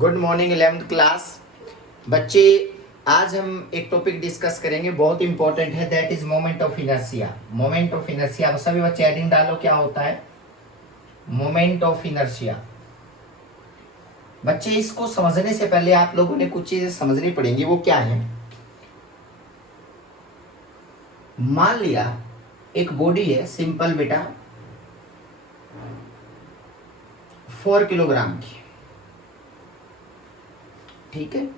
Good morning 11th class बच्चे। आज हम एक टॉपिक डिस्कस करेंगे, बहुत इंपॉर्टेंट है, that is moment of inertia. Moment of inertia, सभी बच्चे हेडिंग डालो, क्या होता है मोमेंट ऑफ इनर्शिया। बच्चे इसको समझने से पहले आप लोगों ने कुछ चीजें समझनी पड़ेंगी, वो क्या है। मान लिया एक बॉडी है, सिंपल बेटा, 4 किलोग्राम की, ठीक है।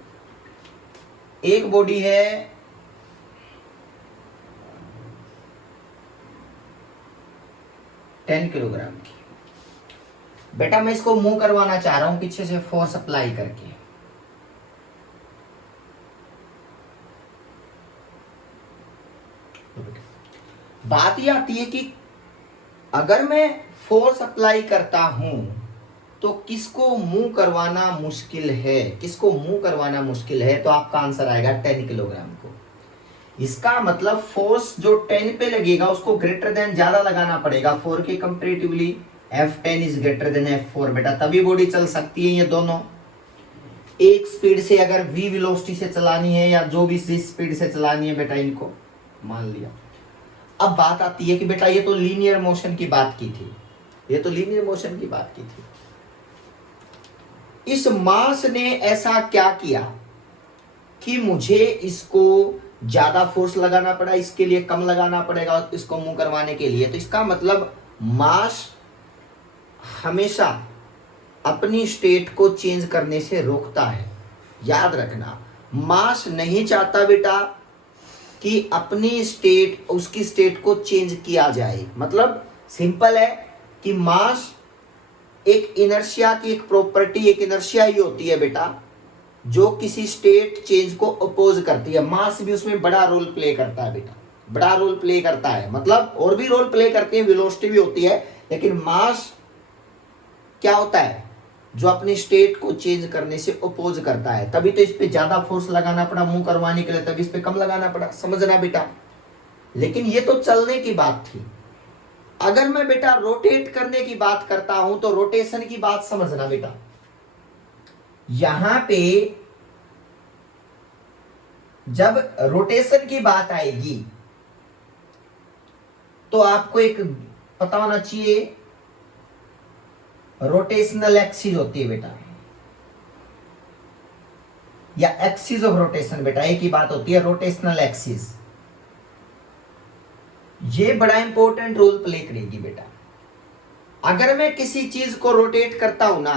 एक बॉडी है 10 किलोग्राम की। बेटा मैं इसको मूव करवाना चाह रहा हूं पीछे से फोर्स अप्लाई करके। बात यह आती है कि अगर मैं फोर्स अप्लाई करता हूं तो किसको मूव करवाना मुश्किल है, किसको मूव करवाना मुश्किल है, तो आपका आंसर आएगा 10 किलोग्राम को। इसका मतलब फोर्स जो 10 पे लगेगा उसको ग्रेटर देन ज्यादा लगाना पड़ेगा 4 के comparatively. F10 is greater than F4 बेटा, तभी बॉडी चल सकती है। ये दोनों एक स्पीड से, अगर v वेलोसिटी से चलानी है या जो भी स्पीड से चलानी है बेटा, इनको मान लिया। अब बात आती है कि बेटा ये तो लीनियर मोशन की बात की थी, ये तो लीनियर मोशन की बात की थी। इस मास ने ऐसा क्या किया कि मुझे इसको ज्यादा फोर्स लगाना पड़ा, इसके लिए कम लगाना पड़ेगा इसको मूव करवाने के लिए। तो इसका मतलब मास हमेशा अपनी स्टेट को चेंज करने से रोकता है। याद रखना, मास नहीं चाहता बेटा कि अपनी स्टेट, उसकी स्टेट को चेंज किया जाए। मतलब सिंपल है कि मास एक इनर्शिया की एक प्रॉपर्टी, एक इनर्शिया ही होती है बेटा जो किसी स्टेट चेंज को अपोज करती है। मास भी उसमें बड़ा रोल प्ले करता है बेटा, बड़ा रोल प्ले करता है। मतलब और भी रोल प्ले करती है, वेलोसिटी भी होती है, लेकिन मास क्या होता है जो अपनी स्टेट को चेंज करने से अपोज करता है। तभी तो इस पे ज्यादा फोर्स लगाना पड़ा मूव करवाने के लिए, तभी इस पे कम लगाना पड़ा, समझना बेटा। लेकिन ये तो चलने की बात थी। अगर मैं बेटा रोटेट करने की बात करता हूं तो रोटेशन की बात समझना बेटा। यहां पे जब रोटेशन की बात आएगी तो आपको एक पता होना चाहिए, रोटेशनल एक्सिस होती है बेटा, या एक्सिस ऑफ रोटेशन बेटा, एक ही बात होती है, रोटेशनल एक्सिस। ये बड़ा इंपॉर्टेंट रोल प्ले करेगी बेटा। अगर मैं किसी चीज को रोटेट करता हूं ना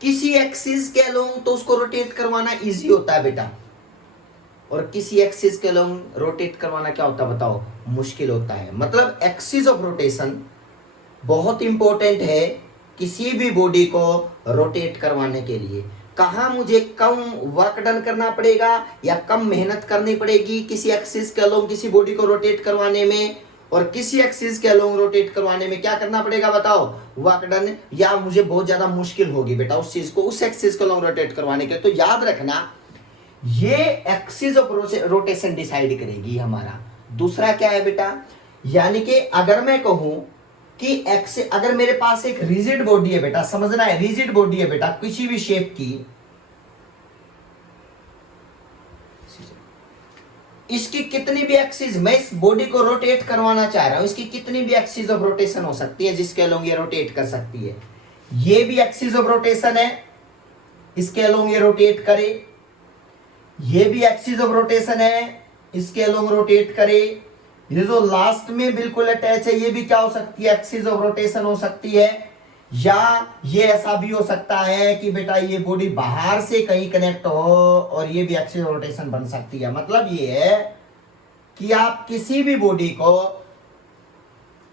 किसी एक्सिस के अलोंग, तो उसको रोटेट करवाना इजी होता है बेटा, और किसी एक्सिस के अलोंग रोटेट करवाना क्या होता है बताओ, मुश्किल होता है। मतलब एक्सिस ऑफ रोटेशन बहुत इंपॉर्टेंट है किसी भी बॉडी को रोटेट करवाने के लिए। कहां मुझे कम वर्क डन करना पड़ेगा या कम मेहनत करनी पड़ेगी किसी एक्सिस के अलोंग किसी बॉडी को रोटेट करवाने में, और किसी एक्सिस के अलोंग रोटेट करवाने में क्या करना पड़ेगा बताओ, वर्क डन, या मुझे बहुत ज्यादा मुश्किल होगी बेटा उस चीज को उस एक्सिस के अलोंग रोटेट करवाने के। तो याद रखना, ये एक्सिस ऑफ रोटेशन डिसाइड करेगी हमारा। दूसरा क्या है बेटा, यानी कि अगर मैं कहूं कि अगर मेरे पास एक रिजिड बॉडी है बेटा, समझना है, रिजिड बॉडी है बेटा किसी भी शेप की, इसकी कितनी भी एक्सिस, मैं इस बॉडी को रोटेट करवाना चाह रहा हूं, इसकी कितनी भी एक्सिस ऑफ रोटेशन हो सकती है जिसके अलोंग ये रोटेट कर सकती है। ये भी एक्सिस ऑफ रोटेशन है, इसके अलोंग ये रोटेट करे। ये भी एक्सिस ऑफ रोटेशन है, इसके अलोंग रोटेट करे। ये जो लास्ट में बिल्कुल अटैच है, ये भी क्या हो सकती है, एक्सिस ऑफ रोटेशन हो सकती है। या ये ऐसा भी हो सकता है कि बेटा ये बॉडी बाहर से कहीं कनेक्ट हो और ये भी एक्सिस ऑफ रोटेशन बन सकती है। मतलब ये है कि आप किसी भी बॉडी को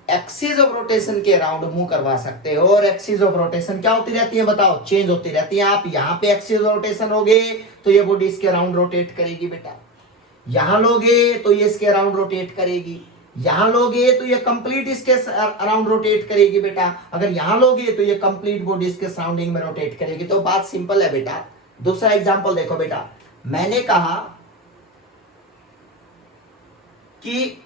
एक्सिस ऑफ रोटेशन के अराउंड मूव करवा सकते हो। और एक्सिस ऑफ रोटेशन क्या होती रहती है बताओ, चेंज होती रहती है। आप यहां पे एक्सिस ऑफ रोटेशन होगे तो ये बॉडी इसके अराउंड रोटेट करेगी बेटा, यहां लोगे तो ये इसके अराउंड रोटेट करेगी, यहां लोगे तो ये कंप्लीट इसके अराउंड रोटेट करेगी बेटा, अगर यहां लोगे तो ये कंप्लीट बॉडी इसके सराउंडिंग में रोटेट करेगी। तो बात सिंपल है बेटा। दूसरा एग्जांपल देखो बेटा, मैंने कहा कि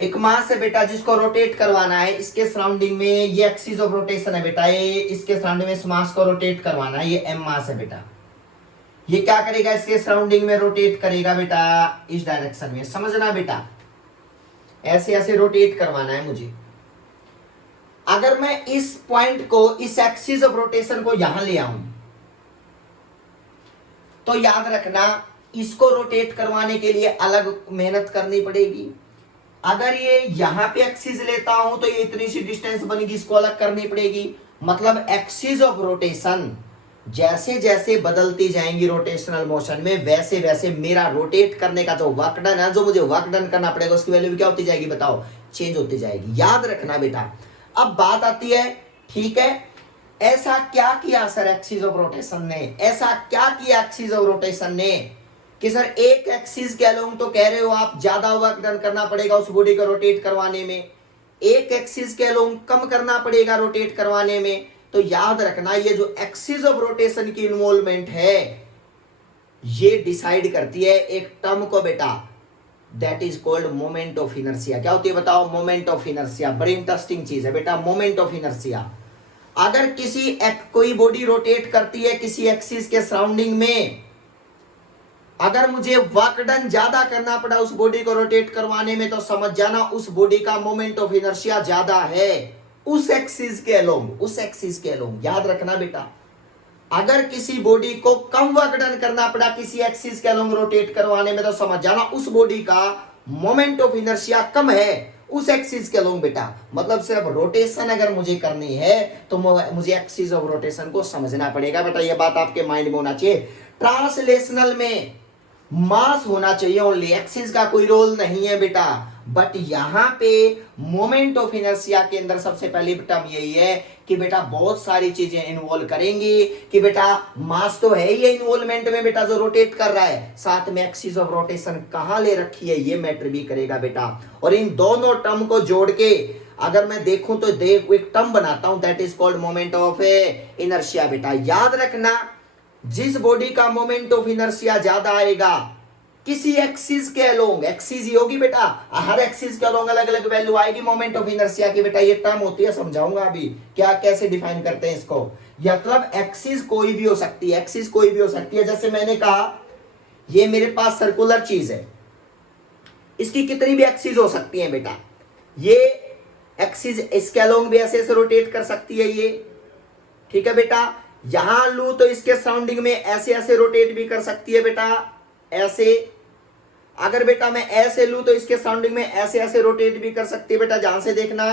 एक मास है बेटा जिसको रोटेट करवाना है, इसके सराउंडिंग में ये एक्सिस ऑफ रोटेशन है बेटा, ये इसके सराउंडिंग में इस मास को रोटेट करवाना है, ये एम मास है बेटा। ये क्या करेगा, इसके सराउंडिंग में रोटेट करेगा बेटा इस डायरेक्शन में, समझना बेटा, ऐसे ऐसे रोटेट करवाना है मुझे। अगर मैं इस पॉइंट को, इस एक्सिस ऑफ रोटेशन को यहां ले आऊं, तो याद रखना इसको रोटेट करवाने के लिए अलग मेहनत करनी पड़ेगी। अगर ये यहां पे एक्सिस लेता हूं तो ये इतनी सी डिस्टेंस बनेगी, इसको अलग करनी पड़ेगी। मतलब एक्सिस ऑफ रोटेशन जैसे जैसे बदलती जाएंगी रोटेशनल मोशन में, वैसे वैसे मेरा रोटेट करने का जो वर्क डन है, जो मुझे वर्क डन करना पड़ेगा, उसकी वैल्यू क्या होती जाएगी बताओ, चेंज होती जाएगी। याद रखना बेटा। अब बात आती है, ठीक है, ऐसा क्या किया सर एक्सिस ऑफ रोटेशन ने, ऐसा क्या किया एक्सिस ऑफ रोटेशन ने कि सर एक एक्सिस कह लो तो कह रहे हो आप ज्यादा वर्क डन करना पड़ेगा उस बॉडी को रोटेट करवाने में, एक एक्सिस कह लो कम करना पड़ेगा रोटेट करवाने में। तो याद रखना ये जो एक्सिस ऑफ रोटेशन की इन्वॉल्वमेंट है, ये डिसाइड करती है एक टर्म को बेटा, that is called moment of inertia. क्या होती है बताओ, मोमेंट ऑफ इनर्शिया। बड़ी इंटरेस्टिंग चीज है बेटा मोमेंट ऑफ इनर्शिया। अगर किसी कोई बॉडी रोटेट करती है किसी एक्सिस के सराउंडिंग में, अगर मुझे वर्क डन ज्यादा करना पड़ा उस बॉडी को रोटेट करवाने में, तो समझ जाना उस बॉडी का मोमेंट ऑफ इनर्शिया ज्यादा है उस एक्सिस के अलोंग, उस एक्सिस के अलोंग। याद रखना बेटा, अगर किसी बॉडी को कम वर्क डन करना पड़ा किसी एक्सिस के अलोंग रोटेट करवाने में, तो समझ जाना उस बॉडी का मोमेंट ऑफ इनर्शिया कम है उस एक्सिस के अलोंग बेटा। मतलब सिर्फ रोटेशन अगर मुझे करनी है तो मुझे एक्सिस ऑफ रोटेशन को समझना पड़ेगा बेटा, यह बात आपके माइंड में होना चाहिए। ट्रांसलेशनल में मास होना चाहिए ओनली, एक्सिस का कोई रोल नहीं है बेटा। बट यहां पे मोमेंट ऑफ इनर्शिया के अंदर सबसे पहली टर्म यही है कि बेटा बहुत सारी चीजें इन्वॉल्व करेंगी कि बेटा मास तो है ही इन्वॉल्वमेंट में बेटा जो रोटेट कर रहा है, साथ में एक्सिस ऑफ रोटेशन कहां ले रखी है ये मैटर भी करेगा बेटा। और इन दोनों टर्म को जोड़ के अगर मैं देखूं तो एक टर्म बनाता हूं, that is called moment of inertia बेटा। याद रखना जिस बॉडी का मोमेंट ऑफ इनर्शिया ज्यादा आएगा किसी एक्सिस के अलोंग, एक्सिस ही होगी बेटा, हर एक्सिस के अलोंग अलग अलग वैल्यू आएगी मोमेंट ऑफ इनर्शिया की बेटा। ये टर्म होती है, समझाऊंगा अभी क्या कैसे डिफाइन करते हैं इसको। मतलब एक्सिस कोई भी हो सकती है, एक्सिस कोई भी हो सकती है। जैसे मैंने कहा ये मेरे पास सर्कुलर चीज है, इसकी कितनी भी एक्सिस हो सकती है बेटा। ये एक्सिस इसके अलोंग भी ऐसे ऐसे रोटेट कर सकती है ये, ठीक है बेटा। यहां लू तो इसके सराउंडिंग में ऐसे ऐसे रोटेट भी कर सकती है बेटा, ऐसे। अगर बेटा मैं ऐसे लू तो इसके सराउंडिंग में ऐसे ऐसे रोटेट भी कर सकती है बेटा, ध्यान से देखना।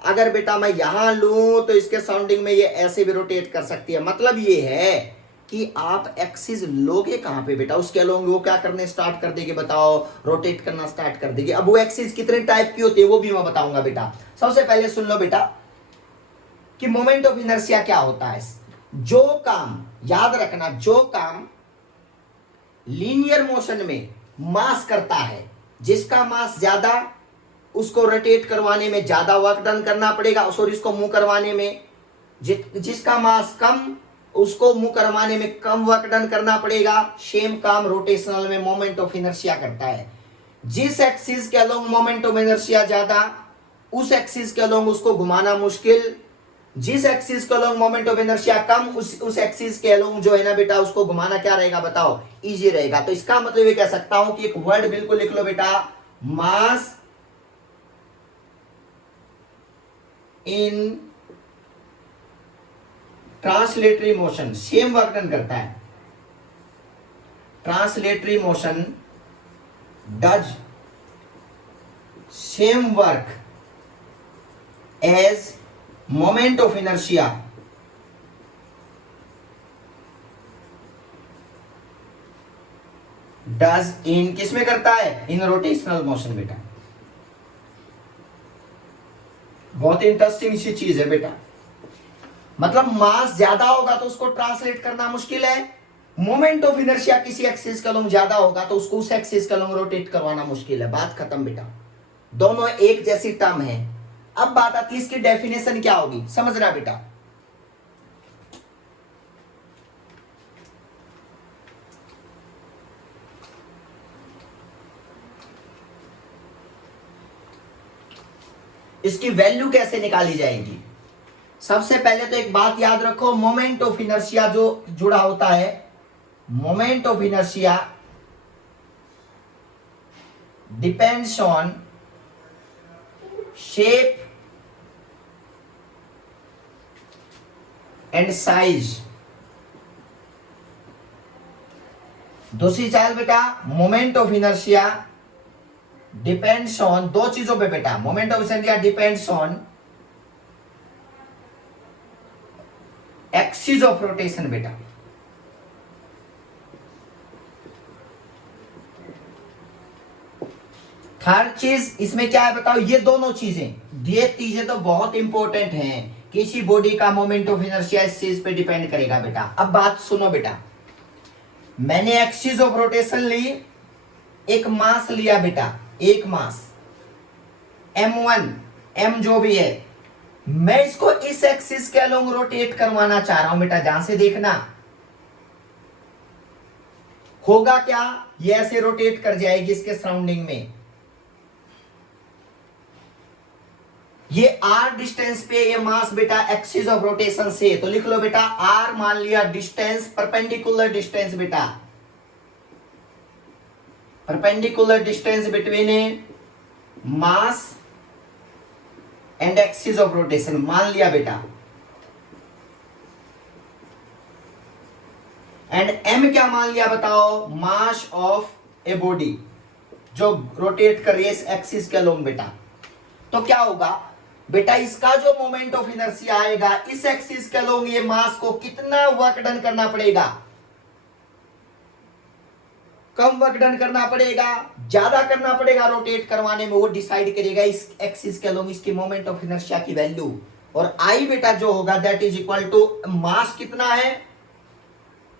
अगर बेटा मैं यहां लू तो इसके सराउंडिंग में ये ऐसे भी रोटेट कर सकती है। मतलब ये है कि आप एक्सिस लोगे कहां पे बेटा, उसके अलोंग वो क्या करने स्टार्ट कर देगी बताओ, रोटेट करना स्टार्ट कर देगी। अब वो एक्सिस कितने टाइप की होती है वो भी मैं बताऊंगा बेटा। सबसे पहले सुन लो बेटा कि मोमेंट ऑफ इनर्शिया क्या होता है। जो काम, याद रखना, जो काम लीनियर मोशन में मास करता है, जिसका मास ज्यादा उसको रोटेट करवाने में ज्यादा वर्क डन करना पड़ेगा, सॉरी इसको मूव करवाने में। जिसका मास कम उसको मूव करवाने में कम वर्क डन करना पड़ेगा। सेम काम रोटेशनल में मोमेंट ऑफ इनर्शिया करता है। जिस एक्सिस के अलोंग मोमेंट ऑफ इनर्शिया ज्यादा उस एक्सिस के अलोंग उसको घुमाना मुश्किल, जिस एक्सिस के अलोंग मोमेंट ऑफ इनर्शिया कम उस एक्सिस के अलोंग जो है ना बेटा उसको घुमाना क्या रहेगा बताओ, इजी रहेगा। तो इसका मतलब ये कह सकता हूं कि एक वर्ड बिल्कुल लिख लो बेटा, mass in translatory motion same work done करता है। Translatory motion does same work as moment of inertia does in, किसमें करता है, इन रोटेशनल मोशन बेटा। बहुत इंटरेस्टिंग सी चीज है बेटा। मतलब मास ज्यादा होगा तो उसको ट्रांसलेट करना मुश्किल है, मोमेंट ऑफ इनर्शिया किसी एक्सिस का अलोंग ज्यादा होगा तो उसको उस एक्सिस का अलोंग रोटेट करवाना मुश्किल है। बात खत्म बेटा, दोनों एक जैसी टर्म है। अब बात आती है इसकी डेफिनेशन क्या होगी, समझना बेटा। इसकी वैल्यू कैसे निकाली जाएगी? सबसे पहले तो एक बात याद रखो, मोमेंट ऑफ इनर्शिया जो जुड़ा होता है, moment of inertia depends on shape and size. दूसरी चाल बेटा, moment of inertia depends on दो चीजों पे बेटा, moment of inertia depends on axis of rotation बेटा। थर्ड चीज इसमें क्या है बताओ, ये दोनों चीजें, ये चीजें तो बहुत इंपॉर्टेंट हैं। किसी बॉडी का मोमेंट ऑफ इनर्शिया इस चीज पे डिपेंड करेगा बेटा। अब बात सुनो बेटा, मैंने एक्सिस ऑफ रोटेशन ली, एक मास लिया बेटा, एक मास m1, m जो भी है, मैं इसको इस एक्सिस के अलोंग रोटेट करवाना चाह रहा हूं बेटा। ध्यान से देखना, होगा क्या, ये ऐसे रोटेट कर जाएगी इसके सराउंडिंग में। ये r डिस्टेंस पे ये मास बेटा एक्सिस ऑफ रोटेशन से, तो लिख लो बेटा r मान लिया डिस्टेंस, परपेंडिकुलर डिस्टेंस बेटा, perpendicular distance between A mass and axis of rotation मान लिया बेटा। एंड m क्या मान लिया बताओ, मास ऑफ ए बॉडी जो रोटेट कर रही है इस एक्सिस के अलोंग बेटा। तो क्या होगा बेटा, इसका जो मोमेंट ऑफ इनर्शिया आएगा इस एक्सिस के अलोंग ये मास को कितना वर्क डन करना पड़ेगा, कम वर्क डन करना पड़ेगा, ज्यादा करना पड़ेगा रोटेट करवाने में, वो डिसाइड करेगा इस एक्सिस के अलोंग इसकी मोमेंट ऑफ इनर्शिया की वैल्यू। और आई बेटा जो होगा that is equal to mass कितना है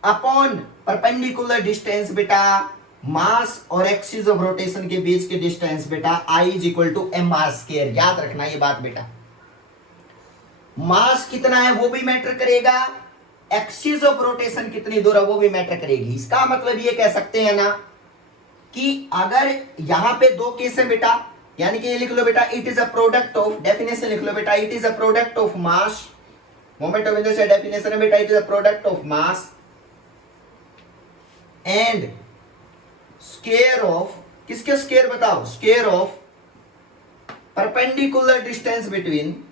अपॉन परपेंडिकुलर डिस्टेंस बेटा, मास और एक्सिस ऑफ रोटेशन के बीच के डिस्टेंस बेटा, I is equal to M R square. याद रखना ये बात बेटा, मास कितना है वो भी मैटर करेगा, एक्सिस ऑफ रोटेशन कितनी दूर है वो भी मैटर करेगी। इसका मतलब ये कह सकते हैं ना कि अगर यहां पे दो केस है बेटा, यानी कि ये लिख लो बेटा, it is a product of, definition लिख लो बेटा, it is a product of mass, moment of inertia definition है बेटा, it is a product of mass and square of, किसके स्क्वायर बताओ, square of perpendicular distance between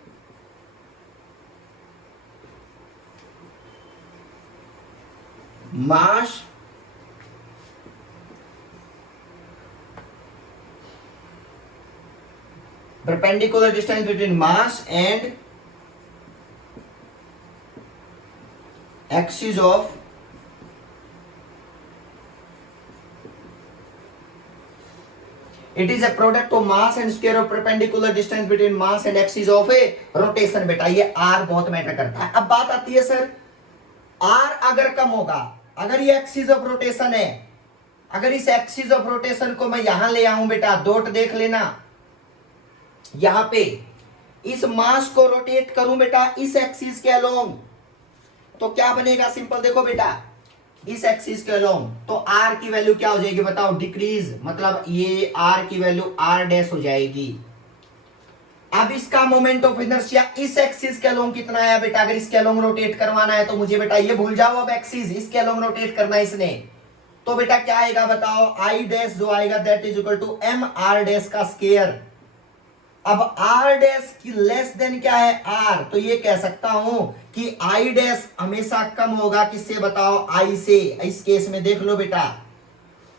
mass perpendicular distance between mass and axis of it is a product of mass and square of perpendicular distance between mass and axis of a rotation बेटा, ये r बहुत matter करता है। अब बात आती है sir, r अगर कम होगा, अगर ये एक्सिस ऑफ रोटेशन है, अगर इस एक्सिस ऑफ रोटेशन को मैं यहां ले आऊं बेटा, डॉट देख लेना, यहां पे इस मास को रोटेट करूं बेटा इस एक्सिस के अलोंग, तो क्या बनेगा, सिंपल देखो बेटा, इस एक्सिस के अलोंग, तो r की वैल्यू क्या हो जाएगी बताओ, डिक्रीज, मतलब ये r की वैल्यू r डैश हो जाएगी। अब इसका मोमेंट ऑफ इनर्शिया इस एक्सिस के अलोंग कितना है बेटा, अगर इसके अलोंग रोटेट करवाना है तो मुझे बेटा ये भूल जाओ, अब एक्सिस इसके अलोंग रोटेट करना है इसने, तो बेटा क्या आएगा बताओ, आई डैश जो आएगा that is equal to M R dash का स्क्वायर। अब आर डैश की लेस देन क्या है आर, तो ये कह सकता हूं कि आई डैश हमेशा कम होगा किससे बताओ, आई से, इस केस में देख लो बेटा।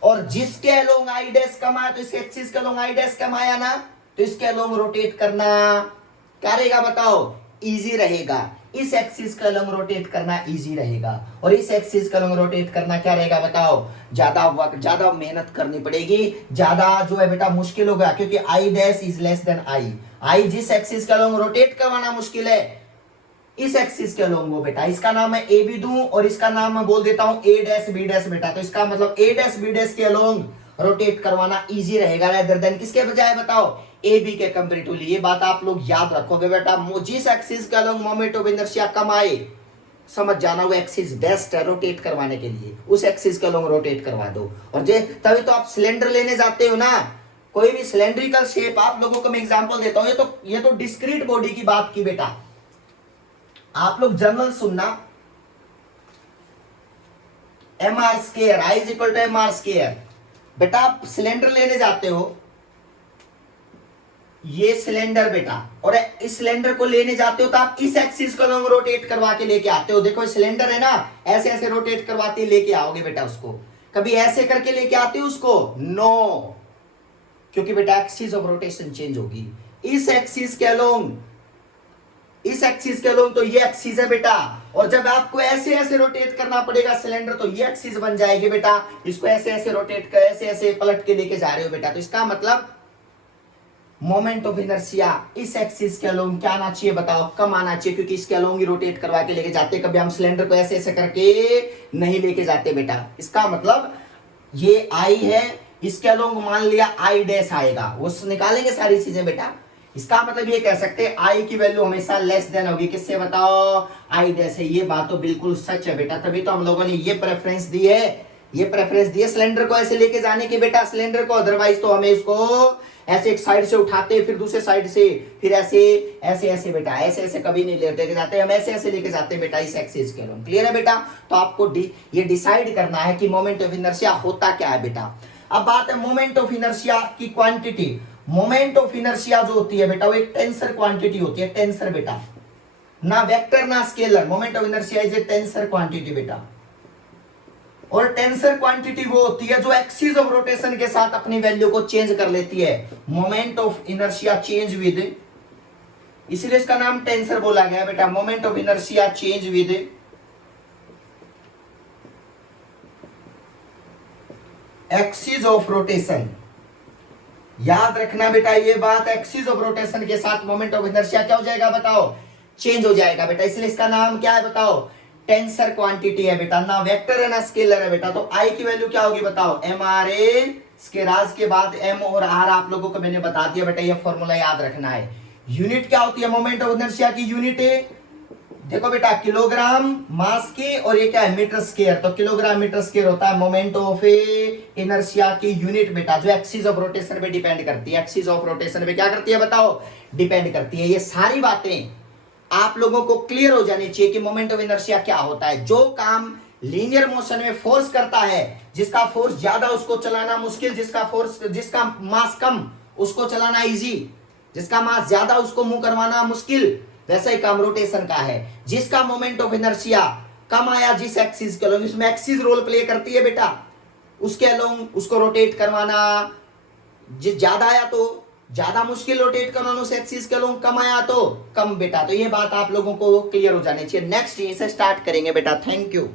और जिसके अलोंग आई डैश कम आया, तो इस एक्सिस के अलोंग आई डैश कम आया ना, तो इसके अलोंग रोटेट करना क्या रहेगा बताओ, इजी रहेगा। इस एक्सिस का अलोंग रोटेट करना इजी रहेगा, और इस एक्सिस का अलोंग रोटेट करना क्या रहेगा बताओ, ज्यादा वक्त, ज्यादा मेहनत करनी पड़ेगी, ज्यादा जो है बेटा मुश्किल होगा, क्योंकि I dash is less than I. I जिस एक्सिस का अलोंग रोटेट करवाना मुश्किल है, इस एक्सिस के अलोंग वो बेटा, इसका नाम मैं ए भी दूं और इसका नाम मैं बोल देता हूं ए डैश बी डैश बेटा, तो इसका मतलब ए डैश बी डैश के अलोंग रोटेट करवाना इजी रहेगा रेदर देन किसके बजाय बताओ, ए बी के कंपैरेटिवली। ये बात आप लोग याद रखोगे बेटा, जिस एक्सिस के अलोंग मोमेंट ऑफ इनर्शिया कम आए, समझ जाना वो एक्सिस बेस्ट है रोटेट करवाने के लिए, उस एक्सिस के अलोंग रोटेट करवा दो। और जे तभी तो आप सिलेंडर लेने जाते हो ना, कोई भी सिलेंड्रिकल शेप, आप लोगों को मैं एग्जांपल देता हूं, ये तो डिस्क्रीट बॉडी की बात की बेटा। आप लोग जनरल सुनना, M R square I is equal to M R square. बेटा आप सिलेंडर लेने जाते हो, ये सिलेंडर बेटा, और इस सिलेंडर को लेने जाते हो तो आप इस एक्सिस को रोटेट करवा के लेके आते हो। देखो सिलेंडर है ना, ऐसे ऐसे रोटेट करवाते लेके आओगे बेटा उसको। कभी ऐसे करके लेके आते हो उसको? नो, क्योंकि बेटा एक्सिस ऑफ रोटेशन चेंज होगी। इस एक्सिस के अलोंग, इस एक्सिस के अलोंग तो ये एक्सिस है बेटा, और जब आपको ऐसे ऐसे रोटेट करना पड़ेगा सिलेंडर तो ये एक्सिस बन जाएगी बेटा। इसको ऐसे ऐसे रोटेट कर, ऐसे ऐसे पलट के लेके जा रहे हो बेटा, तो इसका मतलब मोमेंट ऑफ इनर्शिया इस एक्सिस के अलोंग क्या आना चाहिए बताओ? कम आना चाहिए, क्योंकि इसके अलोंग ही रोटेट करवा के लेके जाते। कभी हम सिलेंडर को ऐसे ऐसे करके नहीं लेके जाते बेटा। इसका मतलब ये आई है, इसके अलोंग मान लिया आई डैश आएगा, वो निकालेंगे सारी चीजें बेटा। इसका मतलब ये कह सकते हैं आई की वैल्यू हमेशा लेस देन होगी, किससे बताओ? आई डैश है। ये बात तो बिल्कुल सच है बेटा, तभी तो हम लोगों ने ये प्रेफरेंस दी है, ये प्रेफरेंस दी है सिलेंडर को ऐसे लेके जाने की बेटा, सिलेंडर को। अदरवाइज तो हमें इसको ऐसे एक साइड से उठाते, फिर दूसरे साइड से, फिर ऐसे ऐसे ऐसे बेटा, ऐसे ऐसे कभी नहीं लेके जाते, हम ऐसे ऐसे लेके जाते बेटा इस एक्सिस के अलोंग। क्लियर है बेटा? तो आपको ये डिसाइड करना है कि मोमेंट ऑफ इनर्शिया होता क्या है बेटा। अब बात है मोमेंट ऑफ इनर्शिया की क्वांटिटी। मोमेंट ऑफ इनर्शिया जो होती है बेटा वो एक टेंसर क्वांटिटी होती है, टेंसर बेटा, ना वेक्टर ना scalar. Moment of inertia is a tensor quantity बेटा, और टेंसर क्वांटिटी वो होती है जो एक्सिस ऑफ रोटेशन के साथ अपनी वैल्यू को चेंज कर लेती है। Moment of inertia change with, इसलिए इसका नाम टेंसर बोला गया बेटा। Moment of inertia change with axis of rotation. याद रखना बेटा ये बात, एक्सिस ऑफ रोटेशन के साथ मोमेंट ऑफ इनर्शिया क्या हो जाएगा बताओ? चेंज हो जाएगा बेटा। इसलिए इसका नाम क्या है बताओ? टेंसर क्वांटिटी है बेटा, ना वेक्टर है ना स्केलर है बेटा। तो आई की वैल्यू क्या होगी बताओ? एम आर ए, स्केराज के बाद एम और आर आप लोगों को मैंने बता दिया बेटा, ये फॉर्मूला याद रखना है। यूनिट क्या होती है मोमेंट ऑफ इनर्शिया की? यूनिट देखो बेटा किलोग्राम मास की, और ये क्या है? Metre square. तो किलोग्राम मीटर स्क्वायर होता है मोमेंट ऑफ इनर्शिया की यूनिट बेटा, जो एक्सिस ऑफ रोटेशन पे डिपेंड करती है। एक्सिस ऑफ रोटेशन पे क्या करती है बताओ? डिपेंड करती है। ये सारी बातें आप लोगों को क्लियर हो जानी चाहिए कि मोमेंट ऑफ इनर्शिया क्या होता है। जो काम लीनियर मोशन में फोर्स करता है, जिसका फोर्स ज्यादा उसको चलाना मुश्किल, जिसका मास कम उसको चलाना इजी, जिसका मास ज्यादा उसको मूव करवाना मुश्किल, वैसा ही काम रोटेशन का है। जिसका मोमेंट ऑफ इनर्शिया कम आया जिस एक्सिस के अलोंग, इसमें एक्सिस रोल प्ले करती है बेटा, उसके अलोंग उसको रोटेट करवाना। जिस ज्यादा आया तो ज्यादा मुश्किल रोटेट करना, उस एक्सिस के अलोंग कम आया तो कम बेटा। तो ये बात आप लोगों को क्लियर हो जानी चाहिए। नेक्स्ट यहीं से स्टार्ट करेंगे बेटा। Thank you.